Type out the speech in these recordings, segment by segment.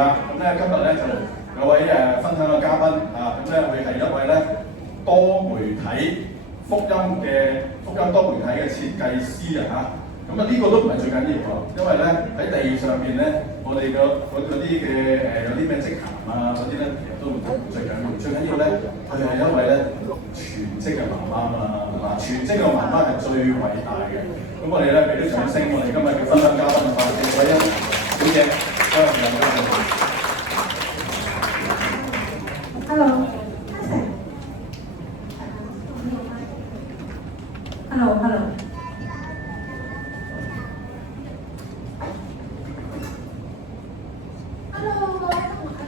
咁咧今日咧就有位分享嘅嘉賓咁咧會係一位咧多媒體福音多媒體嘅設計師咁呢個都唔係最緊要喎，因為咧喺地上面咧，我哋嗰啲嘅有啲咩職銜嗰啲咧，其實都唔最緊要，最緊要咧佢係一位咧全職嘅媽媽嘛，全職嘅媽媽係最偉大嘅。咁我哋咧俾啲掌聲，我哋今日嘅分享嘉賓謝偉欣小姐，歡迎兩位。Hello，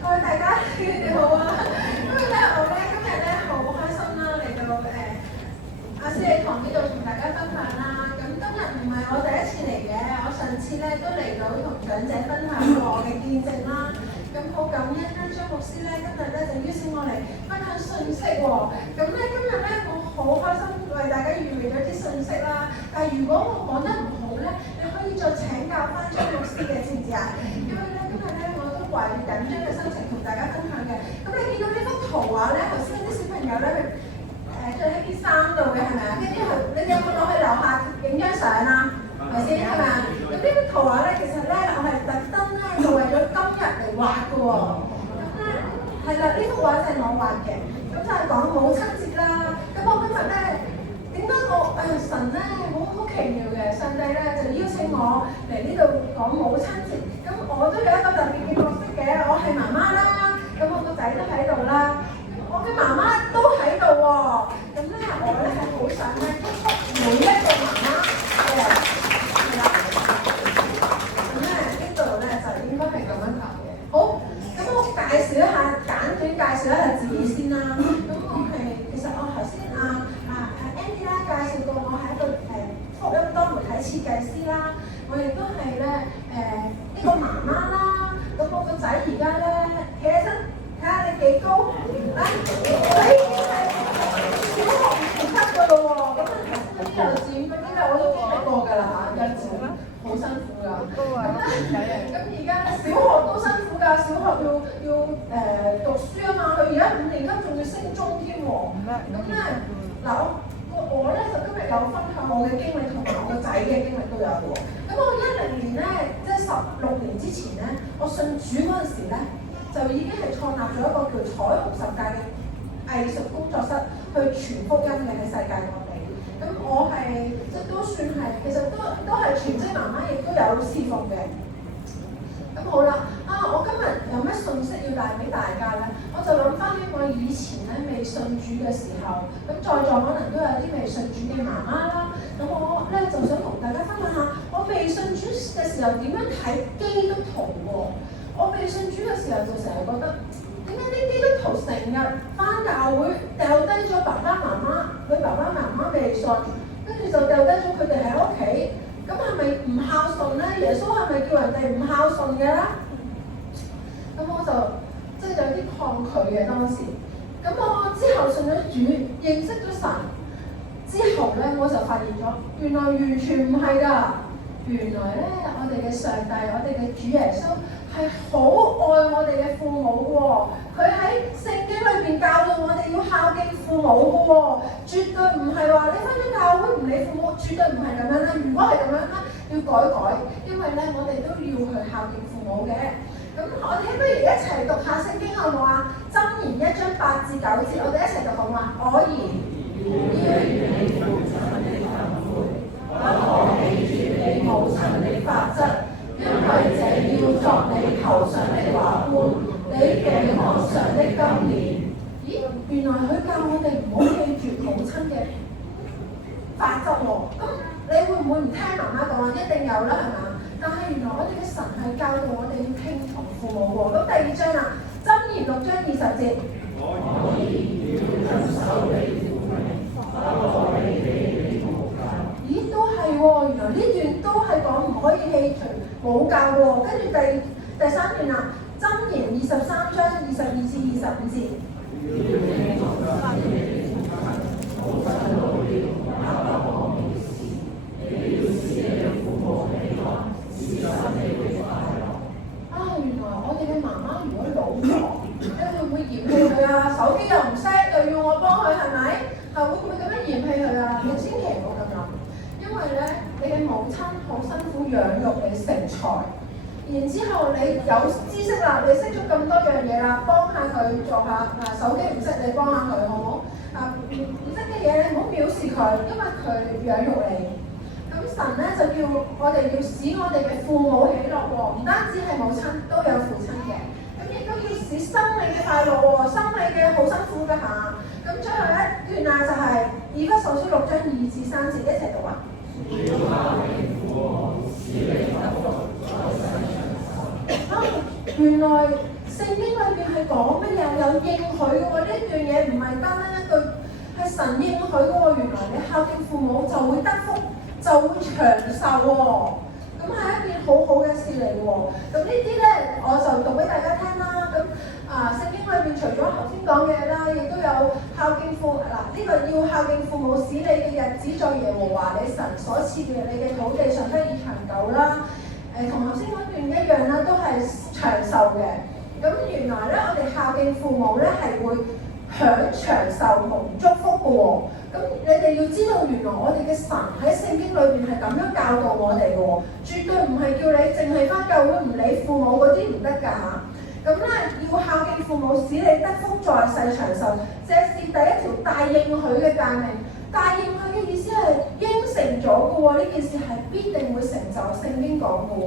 各位大家，你好啊！因為咧，我咧今日咧好開心啦，嚟到阿司理堂呢度同大家分享啦。咁今日唔係我第一次嚟嘅，我上次咧都嚟到同長者分享過我嘅見證啦。咁好感恩啦，張牧師咧今日咧就邀請我嚟分享信息喎。咁咧今日咧我好開心為大家預備咗啲信息啦。但係如果我講得唔好咧，你可以再請教翻張牧師嘅，知唔知啊？因為咧今日咧我都懷住緊張嘅心情同大家分享嘅。咁你見到呢幅圖畫咧，頭先啲小朋友咧着喺啲衫度嘅係咪啊？跟住你哋有冇落去樓下影張相啊？係咪先？係咪啊？咁呢幅圖畫咧，其實咧我係特登咧就為咗今日嚟畫嘅喎。咁咧係啦，呢幅畫就係我畫嘅，咁就係講母親節啦。咁我今日咧點解我神咧好奇妙嘅，上帝咧就邀請我嚟呢度講母親節。咁我都有一個特別嘅角色嘅，我係媽媽啦，咁我個仔都喺度啦，我嘅媽媽都喺度喎。咁咧我咧係好想咧祝福每一個媽媽嘅，係啦。咁咧呢度咧就應該係咁樣講嘅。好，咁我簡短介紹一下自己先啦。咁其實我頭先Andy 啦介紹過我係一個福音多媒體設計師啦，我亦都係咧呢個媽媽啦。咁我個仔而家咧企起身，睇下你幾高，你已經係小學5年級㗎咯喎。咁啊頭先嗰啲幼稚園嗰啲咧我都經歷過㗎啦幼稚園好辛苦㗎。咁而家咧小學都辛苦㗎，小學要讀書啊嘛，佢而家5年級仲要升中添喎。咁咧嗱我咧就今日有分享我嘅經歷同埋我個仔嘅經歷都有喎。咁我10年咧，即係16年之前咧，我信主嗰陣時咧，就已經係創立咗一個叫彩虹十誡嘅藝術工作室，去傳福音嘅喺世界各地。咁我係即係都算係，其實都係全職媽媽，亦都有侍奉嘅。咁好啦，我今日有咩信息要帶俾大家咧？我就諗翻起我以前咧未信主嘅時候，咁在座可能都有啲未信主嘅媽媽啦。咁我咧就想同大家分享下，我未信主嘅時候點樣睇基督徒喎？我未信主嘅時候就成日覺得，點解啲基督徒成日翻教會掉低咗爸爸媽媽，佢爸爸媽媽未信，跟住就掉低咗佢哋喺屋企。咁係咪唔孝順咧？耶穌係咪叫人哋唔孝順嘅咧？咁我就即係有啲抗拒嘅當時。咁我之後信咗主，認識咗神之後咧，我就發現咗，原來完全唔係㗎。原來咧，我哋嘅上帝，我哋嘅主耶穌係好愛我哋嘅父母嘅喎。佢喺聖經裏邊教導我哋要孝敬父母嘅喎，絕對唔係話你返咗教會唔理父母，絕對唔係咁樣啦。如果係咁樣咧，要改，因為咧我哋都要去孝敬父母嘅。咁我哋不如一齊讀下聖經好唔好啊？箴言1章8至9節，我哋一齊讀好嘛？我兒要與你父親的訓誨，不可棄絕你母親的法則，因為這要作你頭上的華冠，你頸項上的金鏈。咦，原來佢教我哋唔好棄絕母親嘅法則喎。咁你會唔會唔聽媽媽講啊？一定有啦，係嘛？但係原來我哋嘅神係教導我哋要聽從父母喎。咁第2章啊，箴言6章20節。我兒要遵守你父命，不可離棄你母教。咦，都係喎，原來呢段都係講唔可以棄除母教喎。跟住第3段啊，箴言23章22至25節。原來我哋嘅媽媽手機又唔識，又要我幫佢，係咪？會唔會咁樣嫌棄佢啊？你千祈唔好咁諗，因為咧，你嘅母親好辛苦養育你成才，然之後你有知識啦，你識咗咁多樣嘢啦，幫下佢做下手機唔識，你幫下佢好唔好？唔識嘅嘢你唔好藐視佢，因為佢養育你。咁神咧就叫我哋要使我哋嘅父母喜樂喎，唔單止係母親，都有父親嘅。咁亦都要使生你嘅快樂喎，生你嘅好辛苦㗎嚇。咁最後一段就係以弗所書6章2至3節，一齊讀啊！原來聖經裏邊係講乜嘢？有應許嘅喎，呢段嘢唔係單單一句，係神應許嘅喎。原來你孝敬父母就會得福，就會長壽喎。咁係一件好好嘅事嚟嘅喎。咁呢啲咧，我就讀俾大家聽啦。咁聖經裏邊除咗頭先講嘅啦，亦都有孝敬父呢個要孝敬父母，使你嘅日子在耶和華你神所賜嘅你嘅土地上得以長久啦。同頭先嗰段一樣啦，都係長壽嘅。咁原來咧，我哋孝敬父母咧係會享長壽同祝福嘅喎。咁你哋要知道，原來我哋嘅神喺聖經裏邊係咁樣教導我哋嘅喎，絕對唔係叫你淨係返教會唔理父母嗰啲唔得㗎嚇。咁咧要孝敬父母，使你得福在世長壽，這是第一條大應許嘅誡命。大應許嘅意思係應承咗嘅喎，呢件事係必定會成就，聖經講嘅喎，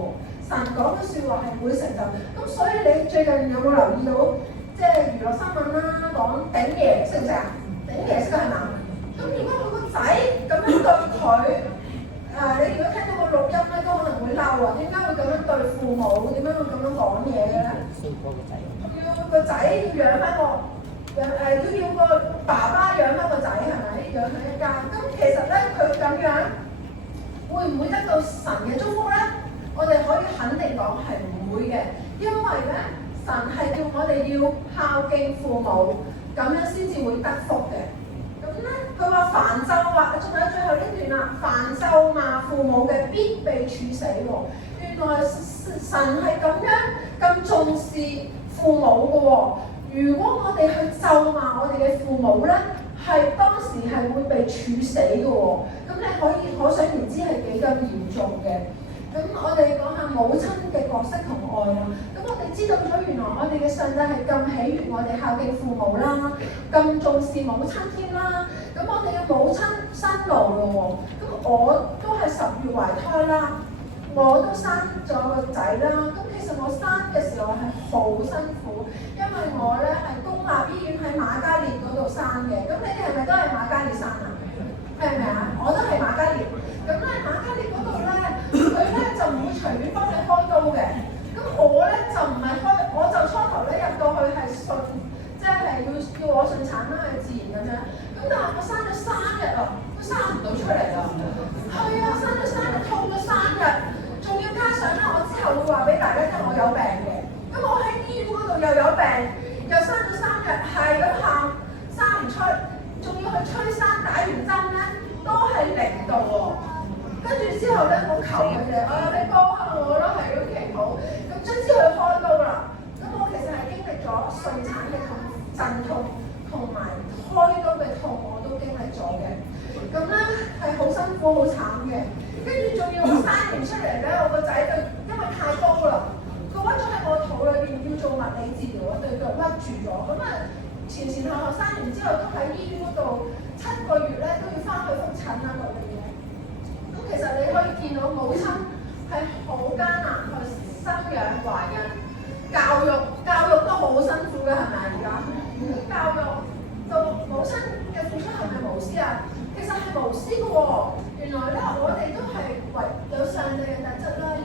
神講嘅説話係會成就。咁所以你最近有冇留意到，即係娛樂新聞啦，講頂爺識唔識啊？頂爺識係嘛？咁如果佢個仔咁樣對佢，你如果聽到個錄音咧，都可能會嬲啊！點解會咁樣對父母？點解會咁樣講嘢嘅咧？要個仔要養翻個。要個爸爸養翻個仔係咪？養佢一家。咁其實咧，佢咁樣會唔會得到神嘅祝福咧？我哋可以肯定講係唔會嘅，因為咧神係叫我哋要孝敬父母，咁樣先至會得福嘅。咁咧，佢話凡咒罵，仲有最後一段啦，凡咒罵父母嘅必被處死喎。原來神係咁樣咁重視父母嘅喎。如果我哋去咒罵我哋嘅父母咧，係當時係會被處死嘅喎。咁你可想而知係幾咁嚴重嘅。咁我哋講下母親嘅角色同愛啦。咁我哋知道咗原來我哋嘅上帝係咁喜悅我哋孝敬父母啦，咁重視母親添啦。咁我哋嘅母親辛勞咯喎。咁我都係10月懷胎啦，我都生咗個仔啦。咁其實我生嘅時候係好辛苦。因為我咧係公立醫院喺瑪嘉烈嗰度生嘅，咁你哋係咪都係瑪嘉烈生啊？係咪啊？我都係瑪嘉烈。咁咧瑪嘉烈嗰度咧，佢咧就唔會隨便幫你開刀嘅。咁我咧就唔係開，我就初頭咧入到去係順，即係要我順產啦，係自然咁樣。咁但係我生咗3日啊，都生唔到出嚟啊。係啊，生咗3日，痛咗3日，仲要加上咧，我之後會話俾大家聽我有病嘅。咁我喺醫院嗰度又有病，又生咗3日，係咁喊，生唔出，仲要去催生，打完針咧都係0度喎。跟住之後咧，我求佢哋，你幫下我咯，係咁祈禱。咁卒之去開刀啦。咁我其實係經歷咗順產嘅痛、陣痛同埋開刀嘅痛，我都經歷咗嘅。咁咧係好辛苦、好慘嘅。跟住仲要我生完出嚟咧，我個仔就因為太高啦。佢屈咗喺我肚裏邊要做物理治療，我對腳屈住咗，咁前後生完之後都喺醫院嗰度7個月咧都要翻去覆診啊嗰啲嘢。咁其實你可以見到母親係好艱難去生養懷孕，教育都好辛苦嘅，係咪而家？教育到母親嘅付出係咪無私啊？其實係無私嘅喎。原來咧我哋都係有上帝嘅特質啦，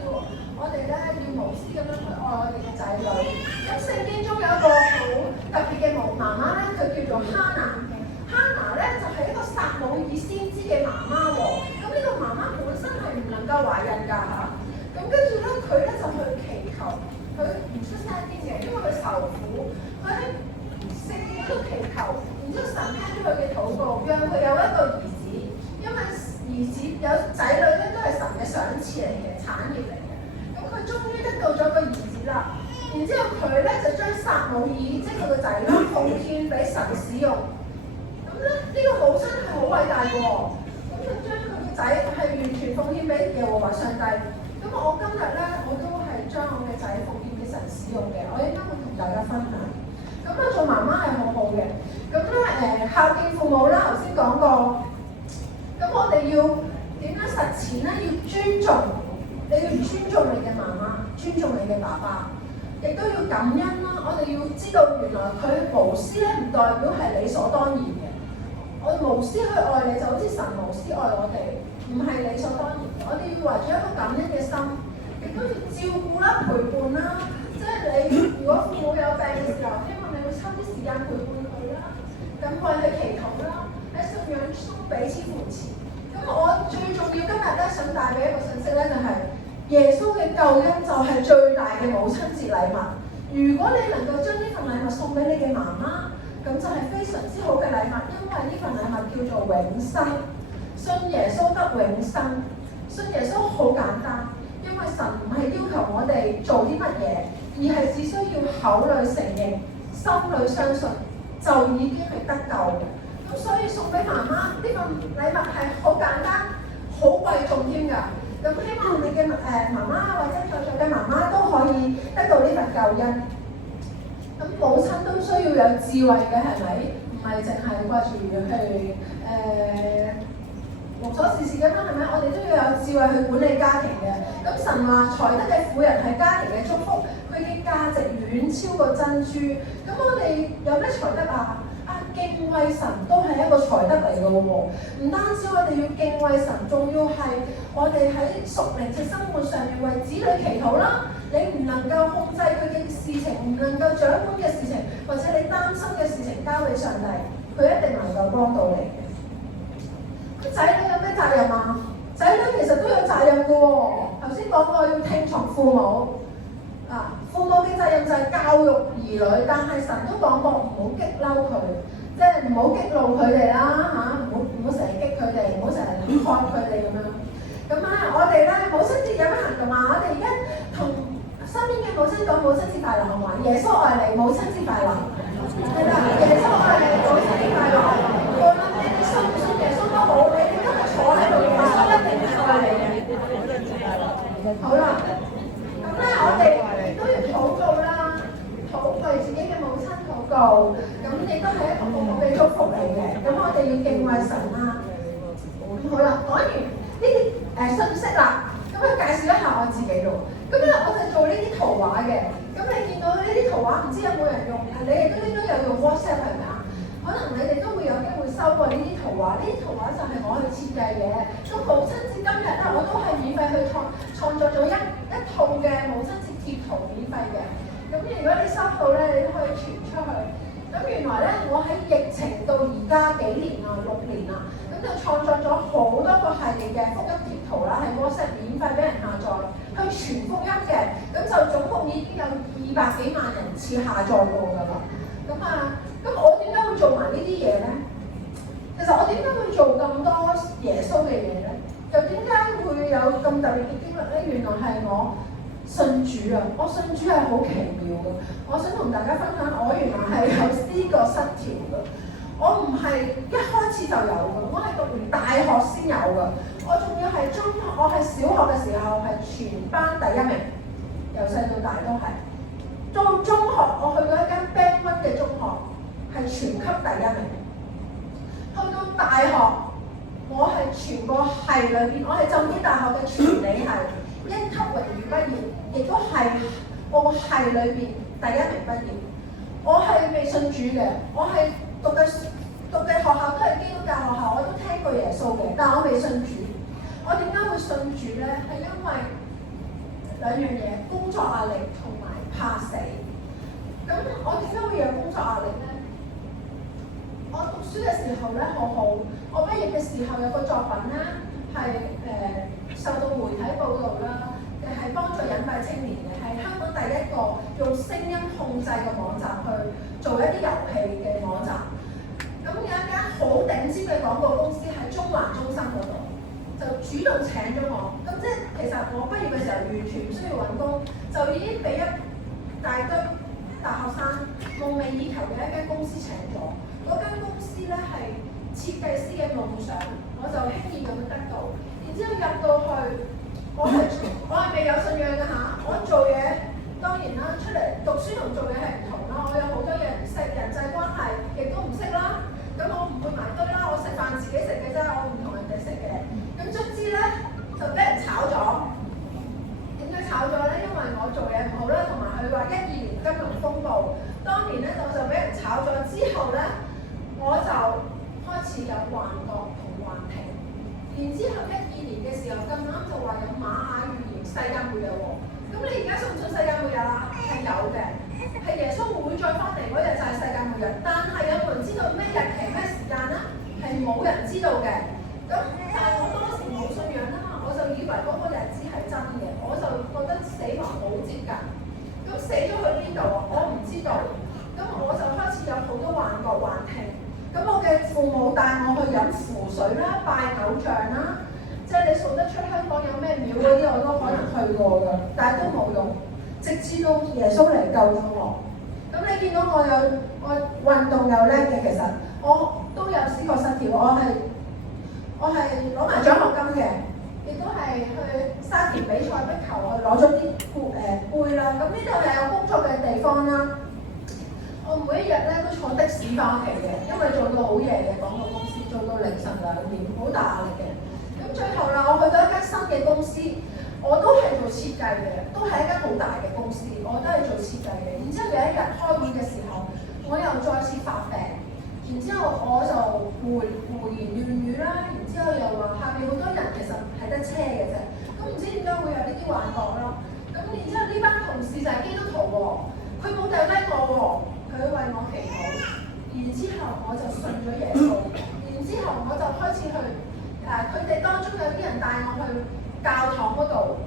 我哋咧要無私咁樣去愛我哋嘅仔女。咁聖經中有一個好特別嘅媽媽咧，佢叫做哈拿。哈拿咧就係一個撒母耳先知嘅媽媽喎。咁呢個媽媽本身係唔能夠懷孕㗎嚇。咁跟住咧，佢咧就去祈求，佢唔出聲啲嘅，因為佢受苦。佢喺聖經都祈求，然之後神聽咗佢嘅禱告，讓佢有一個兒子。因為兒子有仔女咧都係神嘅賞賜嚟嘅，產業嚟嘅。咁佢終於得到咗個兒子啦，然之後佢咧就將撒母耳，即係佢個仔啦，奉獻俾神使用。咁咧呢個母親係好偉大嘅喎，咁佢將佢個仔係完全奉獻俾耶和華上帝。咁我今日咧我都係將我嘅仔奉獻俾神使用嘅，我應該會同大家分享。咁咧做媽媽係好好嘅，咁咧孝敬父母啦，頭先講過。咁我哋要點樣實踐咧？要尊重，你要尊重你嘅媽媽，尊重你嘅爸爸，亦都要感恩啦。我哋要知道原來佢無私咧，唔代表係理所當然嘅。我無私去愛你，就好似神無私愛我哋，唔係理所當然嘅。我哋要懷住一個感恩嘅心，亦都要照顧啦、陪伴啦。即係你如果父母有病嘅時候，希望你會抽啲時間陪伴佢啦，咁為佢祈禱啦。喺信仰中彼此扶持。咁我最重要今日咧想帶俾一個信息咧，就係耶穌嘅救恩就係最大嘅母親節禮物。如果你能夠將呢份禮物送俾你嘅媽媽，咁就係非常之好嘅禮物，因為呢份禮物叫做永生。信耶穌得永生，信耶穌好簡單，因為神唔係要求我哋做啲乜嘢，而係只需要口裏承認、心裏相信，就已經係得救嘅。咁所以送俾媽媽呢份禮物係好簡單、好貴重添㗎。咁希望你嘅媽媽或者在座嘅媽媽都可以得到呢份救恩。咁母親都需要有智慧嘅，係咪？唔係淨係掛住去無所事事嘅嘛，係咪？我哋都要有智慧去管理家庭嘅。咁神話財德嘅婦人係家庭嘅祝福，佢嘅價值遠超過珍珠。咁我哋有咩財德啊？敬畏神都係一個財德嚟嘅喎，唔單止我哋要敬畏神，仲要係我哋喺屬靈嘅生活上面為子女祈禱啦。你唔能夠控制佢嘅事情，唔能夠掌管嘅事情，或者你擔心嘅事情交俾上帝，佢一定能夠幫到你嘅。仔女有咩責任啊？仔女其實都有責任嘅喎。頭先講過要聽從父母。父母嘅責任就係教育兒女，但係神都講過唔好激嬲佢，即係唔好激怒佢哋啦嚇，唔好成日激佢哋，唔好成日抗佢哋咁樣。咁我哋咧母親節有咩行動啊？我哋而家同身邊嘅母親講母親節快樂好嘛？耶穌愛你，母親節快樂，係啦，耶穌愛你，母親節快樂。無論你哋信唔信耶穌都好，你哋今日坐喺度嘅耶穌一定係愛你嘅。好啦。我哋都要禱告啦，為自己嘅母親禱告，咁亦都係一個好好嘅祝福嚟嘅。咁我哋要敬畏神啦。好啦，講完呢啲信息啦，咁介紹一下我自己咯。咁咧我就做呢啲圖畫嘅。咁你見到呢啲圖畫，唔知有冇人用？你哋都應該有用 WhatsApp 係咪啊？可能你哋都會有機會收過呢啲圖畫。呢啲圖畫就係我去設計嘅。咁母親節今日咧，我都係免費去創作咗一套嘅母親節貼圖，免費嘅。咁如果你收到咧，你都可以傳出去。咁原來咧，我喺疫情到而家幾年啊，6年啦，咁就創作咗好多個系列嘅福音貼圖啦，係 WhatsApp 免費俾人下載，去傳福音嘅。咁就總共已經有200幾萬人次下載過㗎啦。咁我點解會做埋呢啲嘢咧？其實我點解會做咁多耶穌嘅嘢咧？又點解會有咁特別嘅經歷咧？原來係我信主啊！我信主係好奇妙嘅。我想同大家分享，我原來係有思覺失調嘅。我唔係一開始就有嘅，我係讀完大學先有嘅。我仲要係我係小學嘅時候係全班第1名，由細到大都係。到中學，我去過一間 Band 1嘅中學，係全級第1名。去到大學，我係全個系裏邊，我係浸會大學嘅傳理系1級榮譽畢業，亦都係我個系裏邊第1名畢業。我係未信主嘅，我係讀嘅學校都係基督教學校，我都聽過耶穌嘅，但我未信主。我點解會信主咧？係因為2樣嘢，工作壓力同埋怕死。咁我點解會有工作壓力咧？我讀書嘅時候咧好好，我畢業嘅時候有個作品咧係受到媒體報導啦，係幫助隱蔽青年嘅，係香港第一個用聲音控制嘅網站去做一啲遊戲嘅網站。咁有一間好頂尖嘅廣告公司喺中環中心嗰度，就主動請咗我。咁即係其實我畢業嘅時候完全唔需要揾工，就已經俾一大堆大學生意求嘅一間公司請咗，嗰間公司咧係設計師嘅夢想，我就輕易咁樣得到。然之後入到去，我係未有信仰嘅嚇，我做嘢當然啦，出嚟讀書同做嘢係唔同啦，我有好多嘢唔識，人際關係亦都唔識啦。咁我唔會埋堆啦，我食飯自己食嘅啫，我唔同人哋食嘅。咁卒之咧就俾人炒咗。點解炒咗咧？因為我做嘢唔好啦，同埋佢話12年金融風暴，當年咧我就俾人炒咗之後咧，我就開始有幻覺同幻聽。然之後12年嘅時候咁啱就話有瑪雅預言世界末日喎。咁你而家信唔信世界末日啊？係有嘅，係耶穌會再翻嚟嗰日就係世界末日。但係有冇人知道咩日期咩時間咧？係冇人知道嘅。咁但係我當時冇信仰啦嘛，我就以為嗰個日子係真嘅，我就覺得死亡好接近。咁死咗去邊度啊？我唔知道。咁我就開始有好多幻覺幻聽。咁我嘅父母帶我去飲符水啦、拜偶像啦。即係你數得出香港有咩廟嗰啲，我都可能去過㗎，但係都冇用。直至到耶穌嚟救咗我。咁你見到我運動又叻嘅，其實我都有思覺失調，我係攞埋獎學金嘅，亦都係去沙田比賽壁球去攞咗啲杯啦。咁呢度係有工作嘅地方啦。我每一日咧都坐的士翻屋企嘅，因為做到好夜嘅廣告公司，做到凌晨2點，好大壓力嘅。咁最後啦，我去到一間新嘅公司，我都係做設計嘅，都係一間好大嘅公司，我都係做設計嘅。然之後有一日開會嘅時候，我又再次發病，然之後我就胡言亂語啦，然之後又話下面好多人其實係得車嘅啫，咁唔知點解會有呢啲幻覺咯。咁然之後呢班同事就係基督徒喎，佢冇掉低我喎，佢為我祈禱，然之後我就信咗耶穌，然之後我就開始去。佢哋當中有啲人帶我去教堂嗰度，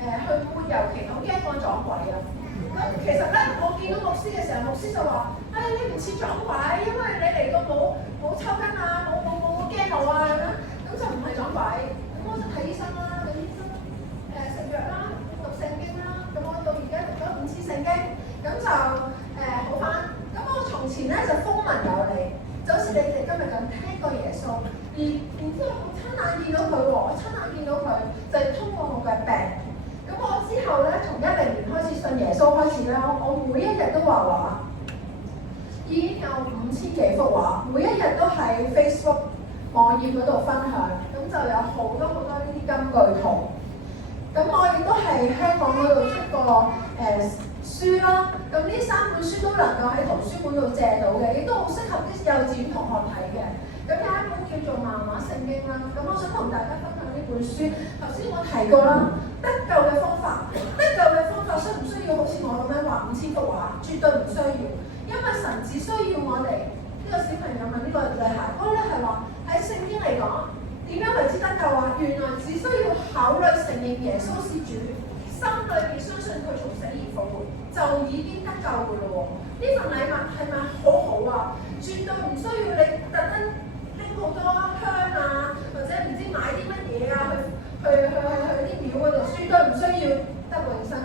去抹油祈禱，驚我撞鬼啊！咁其實咧，我見到牧師嘅時候，牧師就話：你唔似撞鬼，因為你嚟到冇抽筋啊，冇驚我啊咁樣，咁就唔係撞鬼。咁我就睇醫生啦，睇醫生食藥啦，讀聖經啦。咁我到而家讀咗5次聖經，咁就好返。咁我從前咧就風聞有你，就好似你哋今日咁聽過耶穌。然之後我親眼見到佢喎，我親眼見到佢就係通過我嘅病。咁我之後咧，從10年開始信耶穌開始咧，我每一日都畫畫，已經有5000幾幅畫，每一日都喺 Facebook 網頁嗰度分享，咁就有好多呢啲金句圖。咁我亦都係香港嗰度出過書啦，咁呢3本書都能夠喺圖書館度借到嘅，亦都好適合啲幼稚園同學睇嘅。咁有一本叫做《漫畫聖經》啦，咁我想同大家分享呢本書。頭先我提過啦，得救嘅方法需唔需要好似我咁樣畫5000幅畫？絕對唔需要，因為神只需要我哋呢個小朋友問呢個女孩，嗰個咧係話喺聖經嚟講，點樣為之得救啊？原來只需要考慮承認耶穌是主，心裏邊相信佢從死而復活，就已經得救㗎咯喎！呢份禮物係咪好好啊？絕對唔需要你特登拎好多香啊，或者唔知買啲乜嘢啊，去啲廟嗰度，絕對唔需要得永生。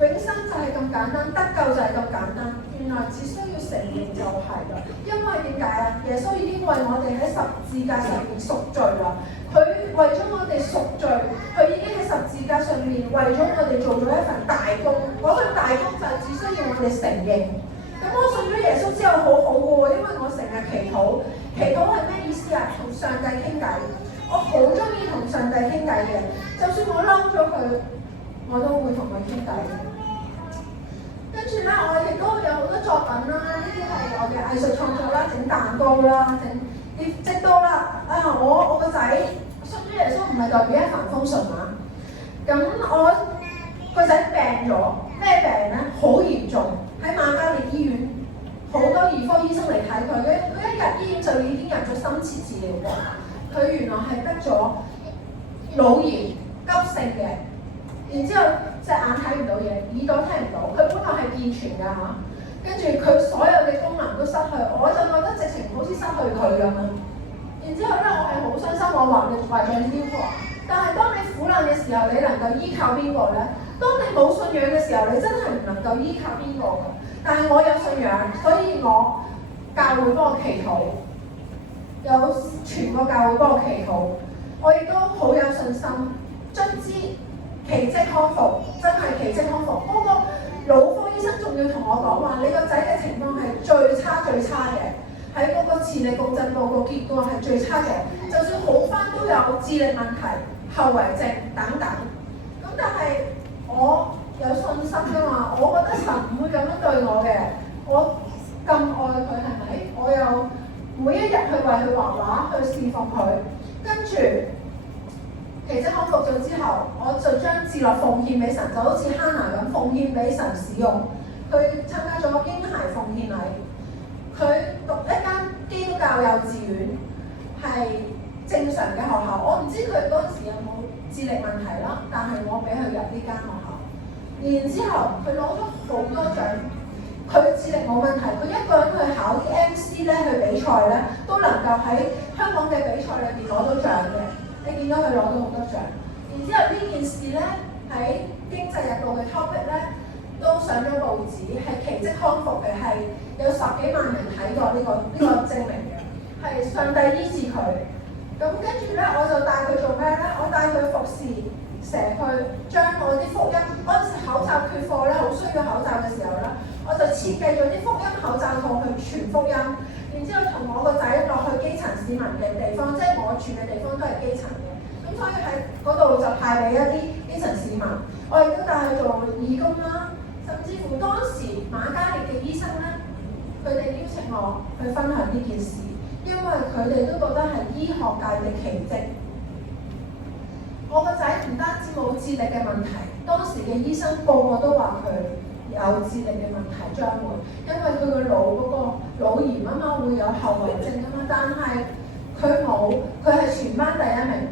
永生就係咁簡單，得救就係咁簡單。原來只需要承認就係啦。因為點解啊？耶穌已經為我哋喺十字架上面贖罪啦。佢為咗我哋贖罪，佢已經喺十字架上面為咗我哋做咗一份大功。嗰份大功就係只需要我哋承認。咁我信咗耶穌之後好好嘅喎，因為我成日祈禱。祈禱係咩意思啊？同上帝傾偈。我好中意同上帝傾偈嘅，就算我嬲咗佢，我都會同佢傾偈。跟住咧，我亦都有好多作品啦，呢啲係我嘅藝術創作啦，整蛋糕啦，整啲積多啦。我個仔信咗耶穌唔係代表一帆風順啊。咁我個仔病咗，咩病咧？好嚴重，喺瑪嘉烈醫院，好多兒科醫生嚟睇佢，佢一入醫院就已經入咗深切治療喎。佢原來係得咗腦炎急性嘅。然之後隻眼睇唔到嘢，耳朵聽唔到，佢本來係健全㗎嚇，跟住佢所有嘅功能都失去，我就覺得直情好似失去佢咁樣。然之後咧，我係好傷心，我話你懷咗呢啲貨，但係當你苦難嘅時候，你能夠依靠邊個咧？當你冇信仰嘅時候，你真係唔能夠依靠邊個㗎。但係我有信仰，所以我教會幫我祈禱，有全個教會幫我祈禱，我亦都好有信心，卒之奇蹟康復，真係奇蹟康復。嗰個腦科醫生仲要同我講話，你個仔嘅情況係最差嘅，喺嗰個磁力共振報告結果係最差嘅，就算好返都有智力問題、後遺症等等。咁但係我有信心㗎嘛，我覺得神唔會咁樣對我嘅，我咁愛佢係咪？我又每一日去為佢畫畫，去侍奉佢，跟住奇蹟康復咗之後，我就將自樂奉獻俾神，就好似哈拿咁奉獻俾神使用。佢參加咗嬰孩奉獻禮，佢讀一間基督教幼稚園，係正常嘅學校。我唔知佢嗰陣時有冇智力問題啦，但係我俾佢入呢間學校。然之後佢攞咗好多獎，佢智力冇問題，佢一個人去考啲 MC 咧，去比賽咧，都能夠喺香港嘅比賽裏邊攞到獎嘅。你見到佢攞到好多獎。然之後呢件事咧喺經濟日報嘅 topic 咧都上咗報紙，係奇蹟康復嘅，係有10幾萬人睇過呢個證明嘅，係上帝醫治佢。咁跟住咧，我就帶佢做咩咧？我帶佢服侍社區，將我啲福音嗰陣時口罩缺貨咧，好需要口罩嘅時候咧，我就設計咗啲福音口罩套去傳福音。然之後同我個仔落去基層市民嘅地方，即係我住嘅地方都係基層嘅，咁所以喺嗰度就派俾一啲基層市民。我亦都帶佢做義工啦，甚至乎當時瑪嘉烈嘅醫生咧，佢哋邀請我去分享呢件事，因為佢哋都覺得係醫學界嘅奇蹟。我個仔唔單止冇智力嘅問題，當時嘅醫生個個都話佢有智力嘅問題將會，因為佢個腦嗰個腦炎啊嘛，會有後遺症啊嘛，但係佢冇，佢係全班第1名，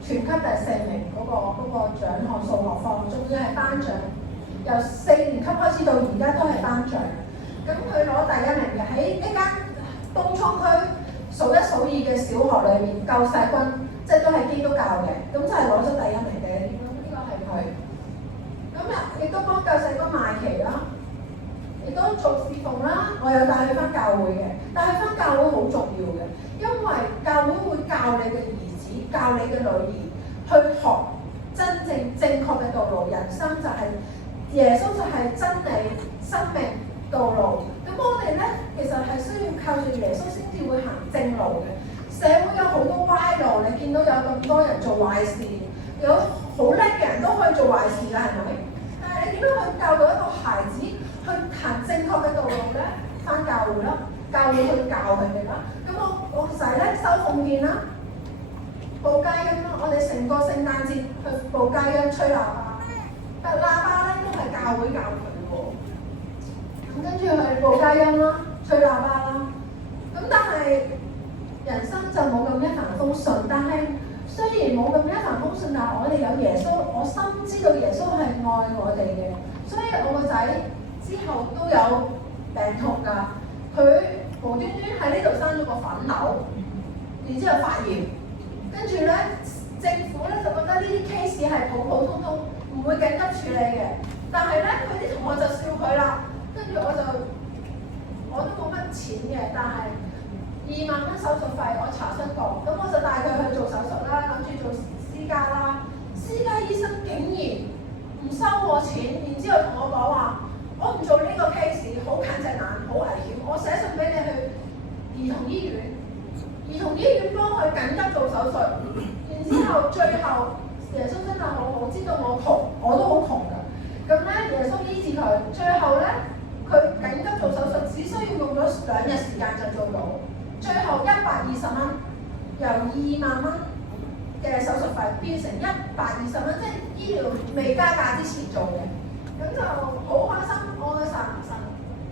全級第4名嗰個獎項數學科，仲要係班長，由4年級開始到而家都係班長。咁佢攞第1名嘅，喺一間東涌區數1數2嘅小學裏面，救世軍。即係都係基督教嘅，咁就係攞咗第1名嘅，呢個係佢。咁亦都幫救世軍賣旗啦，亦都做侍奉啦。我有帶佢翻教會嘅，帶佢翻教會好重要嘅，因為教會會教你嘅兒子、教你嘅女兒去學真正確嘅道路。人生就係耶穌就係真理、生命、道路。咁我哋咧其實係需要靠住耶穌先至會行正路嘅。社會有好多歪路，你見到有咁多人做壞事，有好叻嘅人都可以做壞事㗎，係咪？但係你點樣去教導一個孩子去行正確嘅道路咧？返教會啦，教會去教佢哋啦。咁我個仔咧收奉獻啦，報佳音啦，我哋成個聖誕節去報佳音吹喇叭，但喇叭咧都係教會教佢喎。咁跟住去報佳音啦，吹喇叭啦。咁但係人生就冇咁一帆風順，但係雖然冇咁一帆風順，但係我哋有耶穌，我深知道耶穌係愛我哋嘅，所以我個仔之後都有病痛㗎，佢無端端喺呢度生咗個粉瘤，然之後發炎，跟住咧政府咧就覺得呢啲 case 係普普通通，唔會緊急處理嘅，但係咧佢啲同學就笑佢啦，跟住我都冇乜錢嘅，但係2萬蚊手術費，我查詢過，咁我就帶佢去做手術啦，諗住做私家啦。私家醫生竟然唔收我錢，然之後同我講話，我唔做呢個 case，好近隻眼，好危險，我寫信俾你去兒童醫院，兒童醫院幫佢緊急做手術，然之後最後耶穌真係好好，知道我窮，我都好窮㗎。咁咧耶穌醫治佢，最後咧佢緊急做手術，只需要用咗2日時間就做到。最後120蚊，由2萬蚊嘅手術費變成120蚊，即係醫療未加價之前做嘅，咁就好開心。我嘅神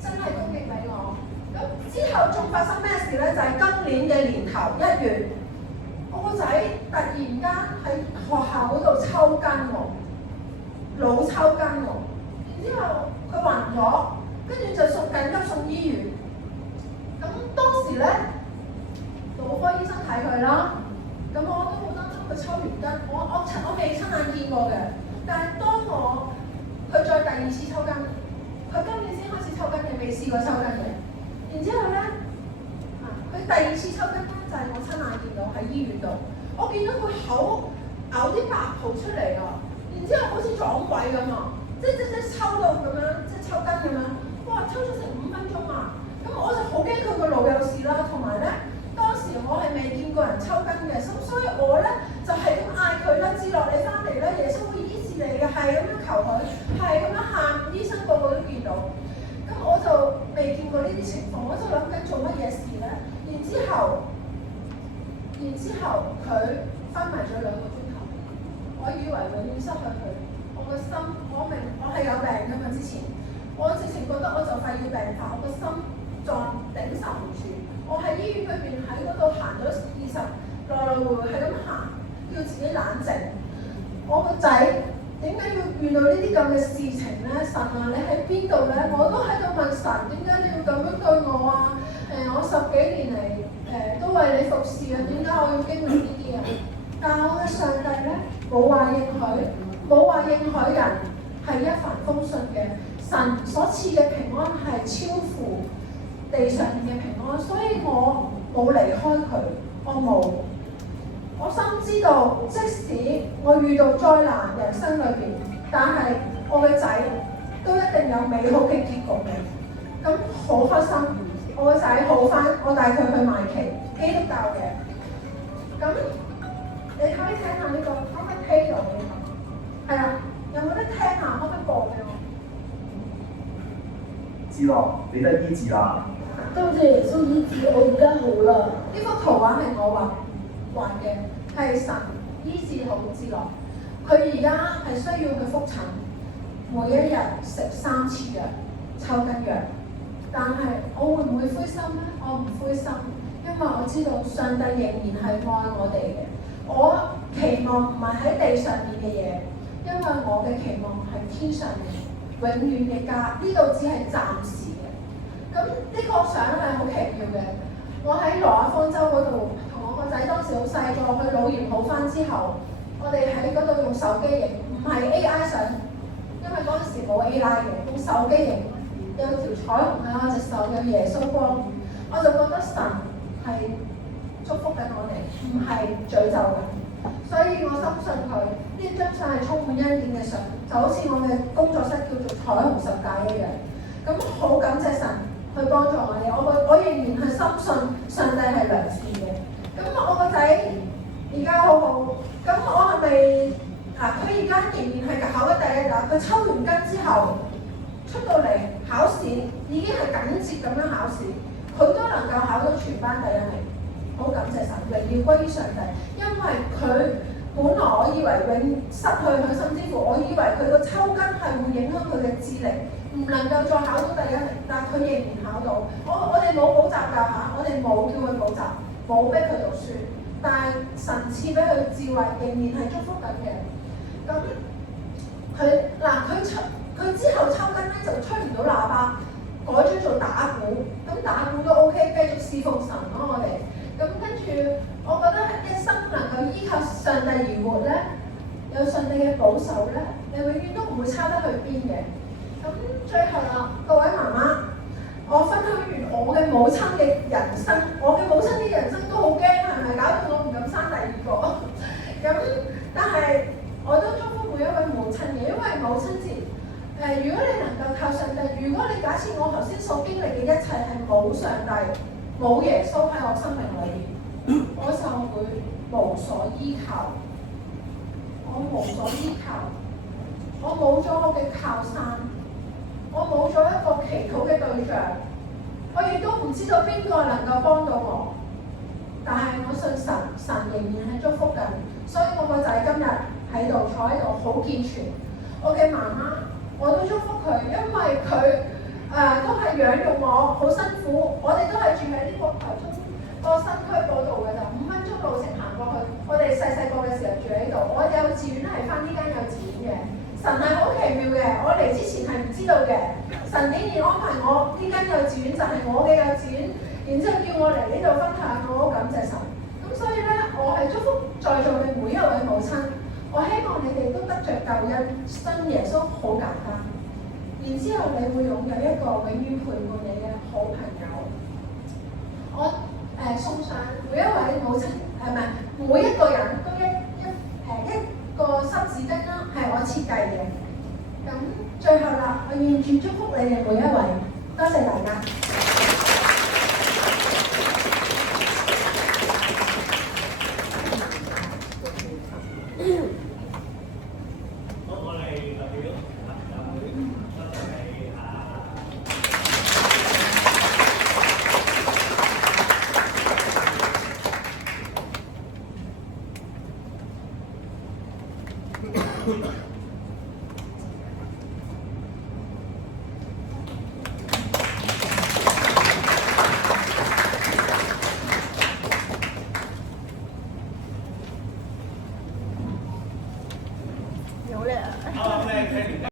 真係供應俾我。咁之後仲發生咩事咧？就係今年嘅年頭1月，我個仔突然間喺學校嗰度抽筋喎，腦抽筋喎，然之後佢暈咗，跟住就緊急送醫院。咁當時咧，腦科醫生睇佢啦，咁我都好擔心佢抽完筋，我未親眼見過嘅。但係當佢再第2次抽筋，佢今年先開始抽筋嘅，未試過抽筋嘅。然之後咧，佢第2次抽筋咧就係我親眼見到喺醫院度，我見到佢口嘔啲白泡出嚟啊！然之後好似撞鬼咁啊，即抽到咁樣，即抽筋咁樣，哇！抽咗成5分鐘啊！咁我就好驚佢個腦有事啦，同埋咧當時我係未見過人抽筋嘅，所以我咧就係咁嗌佢啦，志樂你翻嚟啦，耶穌會醫治你嘅，係咁樣求佢，係咁樣喊，醫生個個都見到。咁我就未見過呢啲情況，我就諗緊做乜嘢事咧？然之後佢昏迷咗2個鐘頭，我以為永遠失去佢，我個心，我明我係有病㗎嘛之前，我直情覺得我就快要病發，我個心臟頂受唔住，我喺醫院裏邊喺嗰度行咗20來回係咁行，要自己冷靜。我個仔點解要遇到呢啲咁嘅事情咧？神啊，你喺邊度咧？我都喺度問神，點解你要咁樣對我啊？我10幾年嚟都為你服侍啊，點解我要經歷呢啲啊？但係我嘅上帝咧冇話應許人係一帆風順嘅，神所賜嘅平安係超乎地上面嘅平安，所以我冇離開佢，我冇。我深知道，即使我遇到災難人生裏邊，但係我嘅仔都一定有美好嘅結局嘅。咁好開心，我個仔好返，我帶佢去賣旗，基督教嘅。咁你可以聽下呢個，可唔可以 play 到呢個？係啊，有冇得聽下？可唔可以播俾我？志樂，你得醫治啦！多謝耶穌醫治，我而家好啦。呢幅圖畫係我畫嘅，係神醫治好志樂。佢而家係需要去覆診，每一日食3次藥，抽筋藥。但係我會唔會灰心咧？我唔灰心，因為我知道上帝仍然係愛我哋嘅。我期望唔係喺地上面嘅嘢，因為我嘅期望係天上面永遠嘅家，呢度只係暫時嘅。咁呢個相係好奇妙嘅。我喺挪亞方舟嗰度，同我個仔當時好細個，佢腦炎好翻之後，我哋喺嗰度用手機影，唔係 AI 相，因為嗰陣時冇 AI 嘅，用手機影，有條彩虹啊，隻手有耶穌光，我就覺得神係祝福緊我哋，唔係詛咒嘅。所以我深信佢呢張相係充滿恩典嘅相，就好似我嘅工作室叫做彩虹十架一樣。咁好感謝神去幫助我哋，我仍然係深信上帝係良善嘅。咁我個仔而家好好，咁我係咪佢而家仍然係考緊第1日？佢抽完筋之後出到嚟考試，已經係緊接咁樣考試，佢都能夠考到全班第1名。好感謝神，榮耀歸於上帝，因為佢本來我以為永失去佢，甚至乎我以為佢個抽筋係會影響佢嘅智力，唔能夠再考到第1名，但佢仍然考到。我哋冇補習㗎嚇，我哋冇叫佢補習，冇逼佢讀書，但係神賜俾佢智慧，仍然係祝福緊嘅。咁佢之後抽筋咧就吹唔到喇叭，改咗做打鼓，咁打鼓都 OK， 繼續侍奉神咯我哋。咁跟住，我覺得一生能夠依靠上帝而活咧，有上帝嘅保守咧，你永遠都唔會差得去邊嘅。咁最後啦，各位媽媽，我分享完我嘅母親嘅人生，我嘅母親嘅人生都好驚，係咪搞到我唔敢生第2個？咁但係我都祝福每一位母親嘅，因為母親節如果你能夠靠上帝，如果你假設我頭先所經歷嘅一切係冇上帝，冇耶穌喺我生命裏面，我就會無所依靠。我無所依靠，我冇咗我嘅靠山，我冇咗一個祈禱嘅對象，我亦都唔知道邊個能夠幫到我。但係我信神，神仍然係祝福緊，所以我個仔今日喺度坐喺度好健全。我嘅媽媽，我都祝福佢，因為佢都係養育我，好辛苦。我哋都係住喺呢個台中個新區嗰度嘅，就5分鐘路程行過去。我哋細個嘅時候住喺度，我幼稚園係返呢間幼稚園嘅。神係好奇妙嘅，我嚟之前係唔知道嘅。神竟然安排我呢間幼稚園就係我嘅幼稚園，然之後叫我嚟呢度分享，我好感謝神。咁所以咧，我係祝福在座嘅每一位母親。我希望你哋都得着救恩，信耶穌好簡單。而然之後你會擁有一個永遠陪伴你嘅好朋友。我送上每一位母親唔係每一個人都一個濕紙巾啦，係我設計嘅。咁最後啦，我願意祝福你哋每一位，多謝大家。